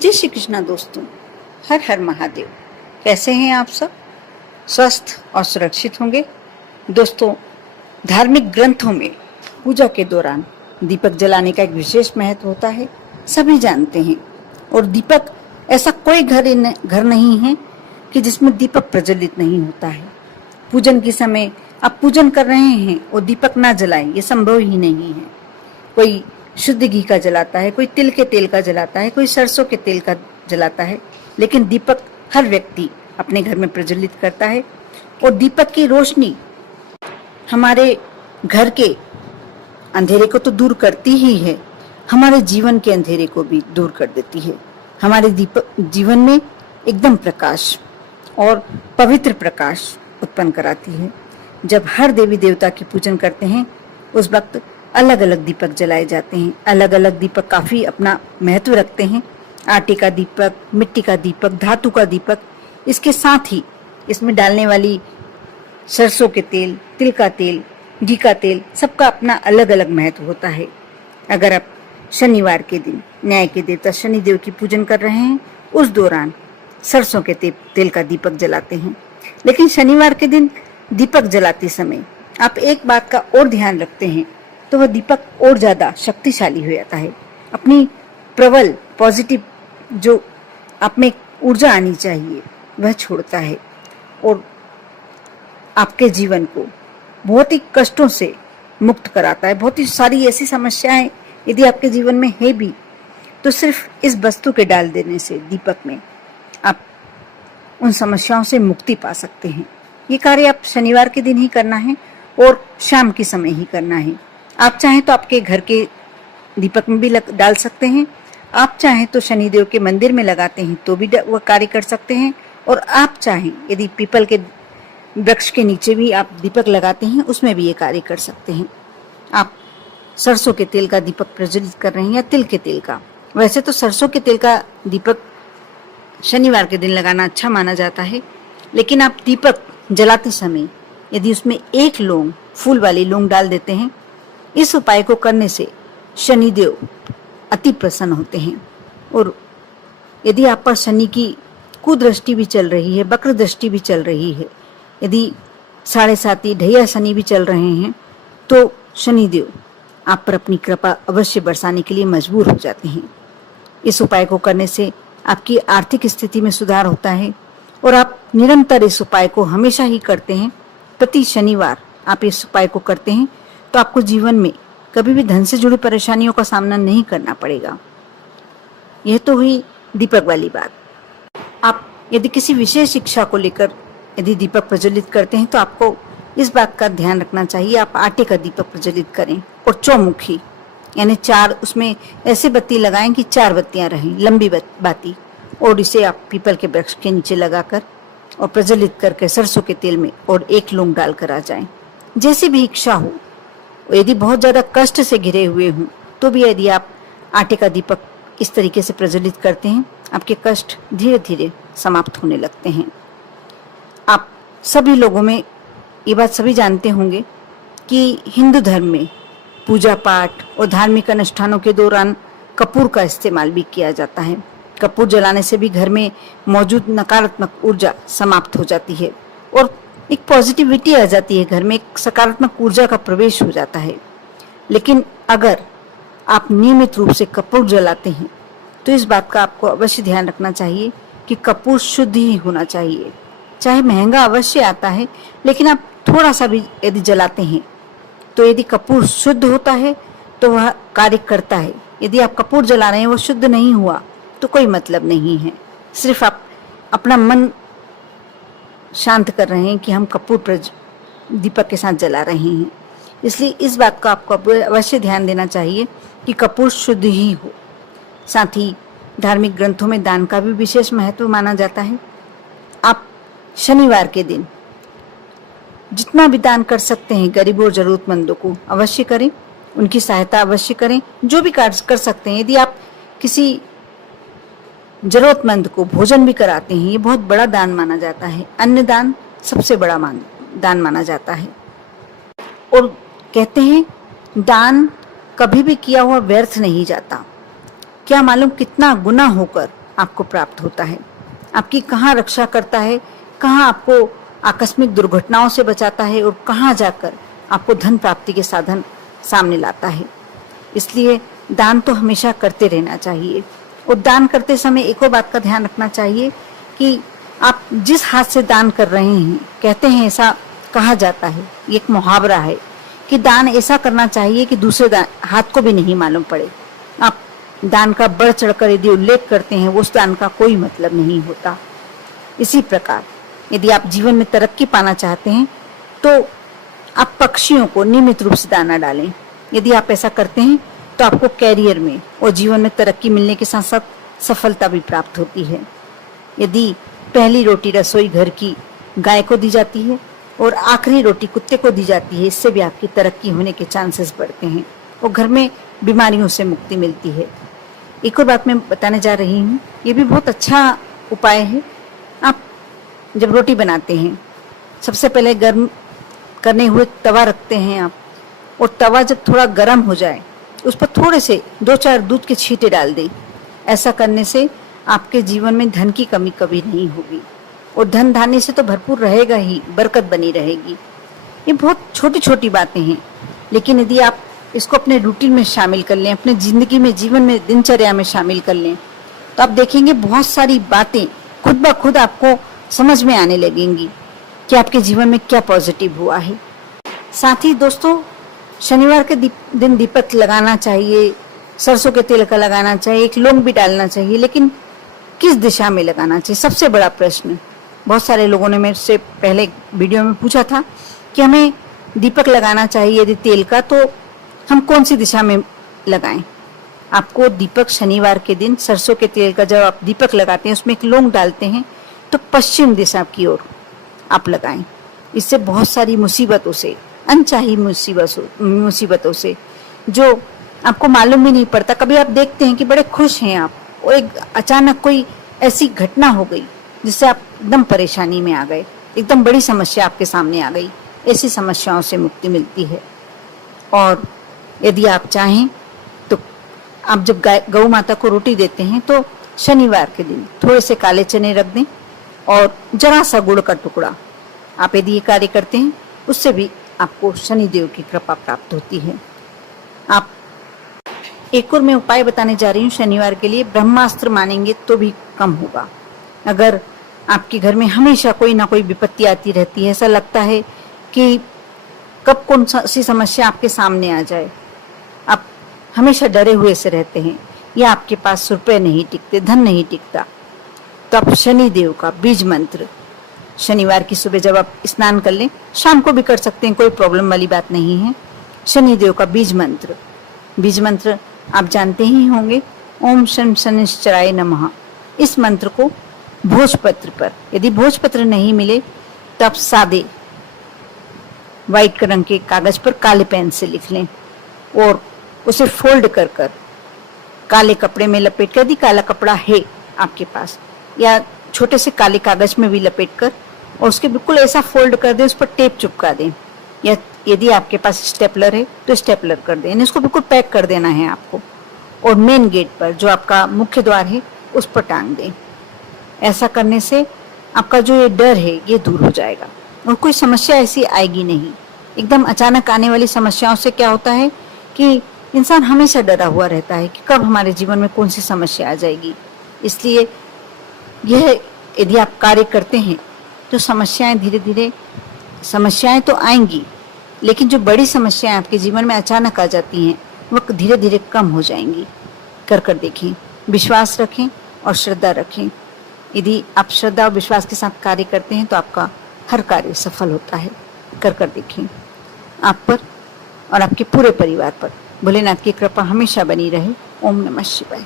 जय श्री कृष्णा दोस्तों, हर हर महादेव। कैसे हैं आप सब? स्वस्थ और सुरक्षित होंगे। दोस्तों, धार्मिक ग्रंथों में पूजा के दौरान दीपक जलाने का एक विशेष महत्व होता है, सभी जानते हैं। और दीपक, ऐसा कोई घर नहीं है कि जिसमें दीपक प्रज्वलित नहीं होता है। पूजन के समय आप पूजन कर रहे हैं और दीपक ना जलाएं, ये संभव ही नहीं है। कोई शुद्ध घी का जलाता है, कोई तिल के तेल का जलाता है, कोई सरसों के तेल का जलाता है, लेकिन दीपक हर व्यक्ति अपने घर में प्रज्वलित करता है। और दीपक की रोशनी हमारे घर के अंधेरे को तो दूर करती ही है, हमारे जीवन के अंधेरे को भी दूर कर देती है। हमारे जीवन में एकदम प्रकाश और पवित्र प्रकाश उत्पन्न कराती है। जब हर देवी देवता की पूजन करते हैं, उस वक्त अलग अलग दीपक जलाए जाते हैं। अलग अलग दीपक काफी अपना महत्व रखते हैं। आटे का दीपक, मिट्टी का दीपक, धातु का दीपक, इसके साथ ही इसमें डालने वाली सरसों के तेल, तिल का तेल, घी का तेल, सबका अपना अलग अलग महत्व होता है। अगर आप शनिवार के दिन न्याय के देवता शनिदेव की पूजन कर रहे हैं, उस दौरान सरसों के तेल का दीपक जलाते हैं। लेकिन शनिवार के दिन दीपक जलाते समय आप एक बात का और ध्यान रखते हैं, तो वह दीपक और ज्यादा शक्तिशाली हो जाता है। अपनी प्रबल पॉजिटिव जो आप में ऊर्जा आनी चाहिए वह छोड़ता है और आपके जीवन को बहुत ही कष्टों से मुक्त कराता है। बहुत ही सारी ऐसी समस्याएं यदि आपके जीवन में है भी, तो सिर्फ इस वस्तु के डाल देने से दीपक में आप उन समस्याओं से मुक्ति पा सकते हैं। ये कार्य आप शनिवार के दिन ही करना है और शाम के समय ही करना है। आप चाहें तो आपके घर के दीपक में भी डाल सकते हैं। आप चाहें तो शनिदेव के मंदिर में लगाते हैं तो भी वह कार्य कर सकते हैं। और आप चाहें यदि पीपल के वृक्ष के नीचे भी आप दीपक लगाते हैं, उसमें भी ये कार्य कर सकते हैं। आप सरसों के तेल का दीपक प्रज्वलित कर रहे हैं या तिल के तेल का। वैसे तो सरसों के तेल का दीपक शनिवार के दिन लगाना अच्छा माना जाता है, लेकिन आप दीपक जलाते समय यदि उसमें एक लौंग, फूल वाली लौंग डाल देते हैं, इस उपाय को करने से शनिदेव अति प्रसन्न होते हैं। और यदि आप पर शनि की कुदृष्टि भी चल रही है, वक्र दृष्टि भी चल रही है, यदि 7.5 ढैया शनि भी चल रहे हैं, तो शनिदेव आप पर अपनी कृपा अवश्य बरसाने के लिए मजबूर हो जाते हैं। इस उपाय को करने से आपकी आर्थिक स्थिति में सुधार होता है और आप निरंतर इस उपाय को हमेशा ही करते हैं। प्रति शनिवार आप इस उपाय को करते हैं तो आपको जीवन में कभी भी धन से जुड़ी परेशानियों का सामना नहीं करना पड़ेगा। यह तो हुई दीपक वाली बात। आप यदि किसी विशेष इच्छा को लेकर यदि दीपक प्रज्वलित करते हैं, तो आपको इस बात का ध्यान रखना चाहिए, आप आटे का दीपक प्रज्वलित करें और चौमुखी, यानी 4 उसमें ऐसे बत्ती लगाएं कि 4 बत्तियां रहें, लंबी बाती, और इसे आप पीपल के वृक्ष के नीचे लगाकर और प्रज्वलित करके सरसों के तेल में और एक लौंग डालकर आ जाएं। जैसी भी इच्छा हो, यदि बहुत ज्यादा कष्ट से घिरे हुए हों, तो भी यदि आप आटे का दीपक इस तरीके से प्रज्वलित करते हैं, आपके कष्ट धीरे धीरे समाप्त होने लगते हैं। आप सभी लोगों में ये बात सभी जानते होंगे कि हिंदू धर्म में पूजा पाठ और धार्मिक अनुष्ठानों के दौरान कपूर का इस्तेमाल भी किया जाता है। कपूर जलाने से भी घर में मौजूद नकारात्मक ऊर्जा समाप्त हो जाती है और एक पॉजिटिविटी आ जाती है, घर में एक सकारात्मक ऊर्जा का प्रवेश हो जाता है। लेकिन अगर आप नियमित रूप से कपूर जलाते हैं, तो इस बात का आपको अवश्य ध्यान रखना चाहिए कि कपूर शुद्ध ही होना चाहिए। चाहे महंगा अवश्य आता है, लेकिन आप थोड़ा सा भी यदि जलाते हैं, तो यदि कपूर शुद्ध होता है तो वह कार्य करता है। यदि आप कपूर जला रहे हैं, वो शुद्ध नहीं हुआ, तो कोई मतलब नहीं है। सिर्फ आप अपना मन शांत कर रहे हैं कि हम कपूर दीपक के साथ जला रहे हैं। इसलिए इस बात का आपको अवश्य ध्यान देना चाहिए कि कपूर शुद्ध ही हो। साथ ही धार्मिक ग्रंथों में दान का भी विशेष महत्व माना जाता है। आप शनिवार के दिन जितना भी दान कर सकते हैं, गरीबों और जरूरतमंदों को अवश्य करें, उनकी सहायता अवश्य करें। जो भी कार्य कर सकते हैं, यदि आप किसी जरूरतमंद को भोजन भी कराते हैं, ये बहुत बड़ा दान माना जाता है। अन्न दान सबसे बड़ा दान माना जाता है। और कहते हैं दान कभी भी किया हुआ व्यर्थ नहीं जाता। क्या मालूम कितना गुना होकर आपको प्राप्त होता है, आपकी कहाँ रक्षा करता है, कहाँ आपको आकस्मिक दुर्घटनाओं से बचाता है और कहाँ जाकर आपको धन प्राप्ति के साधन सामने लाता है। इसलिए दान तो हमेशा करते रहना चाहिए। और दान करते समय एक और बात का ध्यान रखना चाहिए कि आप जिस हाथ से दान कर रहे हैं, कहते हैं, ऐसा कहा जाता है, ये एक मुहावरा है कि दान ऐसा करना चाहिए कि दूसरे हाथ को भी नहीं मालूम पड़े। आप दान का बढ़ चढ़कर यदि उल्लेख करते हैं, उस दान का कोई मतलब नहीं होता। इसी प्रकार यदि आप जीवन में तरक्की पाना चाहते हैं तो आप पक्षियों को नियमित रूप से दाना डालें। यदि आप ऐसा करते हैं तो आपको कैरियर में और जीवन में तरक्की मिलने के साथ साथ सफलता भी प्राप्त होती है। यदि पहली रोटी रसोई घर की गाय को दी जाती है और आखिरी रोटी कुत्ते को दी जाती है, इससे भी आपकी तरक्की होने के चांसेस बढ़ते हैं और घर में बीमारियों से मुक्ति मिलती है। एक और बात मैं बताने जा रही हूँ, ये भी बहुत अच्छा उपाय है। आप जब रोटी बनाते हैं, सबसे पहले गर्म करने हुए तवा रखते हैं आप, और तवा जब थोड़ा गर्म हो जाए उस पर थोड़े से 2-4 दूध के छींटे डाल दें। ऐसा करने से आपके जीवन में धन की कमी कभी नहीं होगी और धन धान्य से तो भरपूर रहेगा ही, बरकत बनी रहेगी। ये बहुत छोटी छोटी बातें हैं, लेकिन यदि आप इसको अपने रूटीन में शामिल कर लें, अपने जिंदगी में, जीवन में, दिनचर्या में शामिल कर लें, तो आप देखेंगे बहुत सारी बातें खुद ब खुद आपको समझ में आने लगेंगी कि आपके जीवन में क्या पॉजिटिव हुआ है। साथ ही दोस्तों, शनिवार के दिन दीपक लगाना चाहिए, सरसों के तेल का लगाना चाहिए, एक लौंग भी डालना चाहिए, लेकिन किस दिशा में लगाना चाहिए, सबसे बड़ा प्रश्न। बहुत सारे लोगों ने मेरे से पहले वीडियो में पूछा था कि हमें दीपक लगाना चाहिए यदि तेल का, तो हम कौन सी दिशा में लगाएं। आपको दीपक शनिवार के दिन सरसों के तेल का जब आप दीपक लगाते हैं, उसमें एक लौंग डालते हैं, तो पश्चिम दिशा की ओर आप लगाएं। इससे बहुत सारी मुसीबतों से, अनचाही मुसीबतों से, जो आपको मालूम भी नहीं पड़ता, कभी आप देखते हैं कि बड़े खुश हैं आप और एक अचानक कोई ऐसी घटना हो गई जिससे आप एकदम परेशानी में आ गए, एकदम बड़ी समस्या आपके सामने आ गई। ऐसी समस्याओं से मुक्ति मिलती है। और यदि आप चाहें तो आप जब गौ माता को रोटी देते हैं तो शनिवार के दिन थोड़े से काले चने रख दें और जरा सा गुड़ का टुकड़ा। आप यदि ये कार्य करते हैं, उससे भी आपको शनिदेव की कृपा प्राप्त होती है। आप एक और मैं उपाय बताने जा रही हूँ शनिवार के लिए। ब्रह्मास्त्र मानेंगे तो भी कम होगा। अगर आपके घर में हमेशा कोई ना कोई विपत्ति आती रहती है, ऐसा लगता है कि कब कौन सी समस्या आपके सामने आ जाए, आप हमेशा डरे हुए से रहते हैं, या आपके पास रुपए नहीं टिकते, धन नहीं टिकता, तो आप शनिदेव का बीज मंत्र शनिवार की सुबह जब आप स्नान कर लें, शाम को भी कर सकते हैं, कोई प्रॉब्लम वाली बात नहीं है। शनिदेव का बीज मंत्र आप जानते ही होंगे, ओम शं शनिश्चराय नमः। इस मंत्र को भोजपत्र पर, यदि भोजपत्र नहीं मिले तो आप सादे व्हाइट रंग के कागज पर काले पेन से लिख लें और उसे फोल्ड कर कर काले कपड़े में लपेट कर, यदि काला कपड़ा है आपके पास, या छोटे से काले कागज में भी लपेट कर, और उसके बिल्कुल ऐसा फोल्ड कर दें, उस पर टेप चिपका दें, या यदि आपके पास स्टेपलर है तो स्टेपलर कर दें। इसको बिल्कुल पैक कर देना है आपको, और मेन गेट पर जो आपका मुख्य द्वार है उस पर टांग दें। ऐसा करने से आपका जो ये डर है ये दूर हो जाएगा और कोई समस्या ऐसी आएगी नहीं। एकदम अचानक आने वाली समस्याओं से क्या होता है कि इंसान हमेशा डरा हुआ रहता है कि कब हमारे जीवन में कौन सी समस्या आ जाएगी। इसलिए यह यदि आप कार्य करते हैं तो समस्याएं धीरे धीरे, समस्याएं तो आएंगी, लेकिन जो बड़ी समस्याएं आपके जीवन में अचानक आ जाती हैं वह धीरे धीरे कम हो जाएंगी। कर देखें, विश्वास रखें और श्रद्धा रखें। यदि आप श्रद्धा और विश्वास के साथ कार्य करते हैं तो आपका हर कार्य सफल होता है। कर देखें। आप पर और आपके पूरे परिवार पर भोलेनाथ की कृपा हमेशा बनी रहे। ओम नमः शिवाय।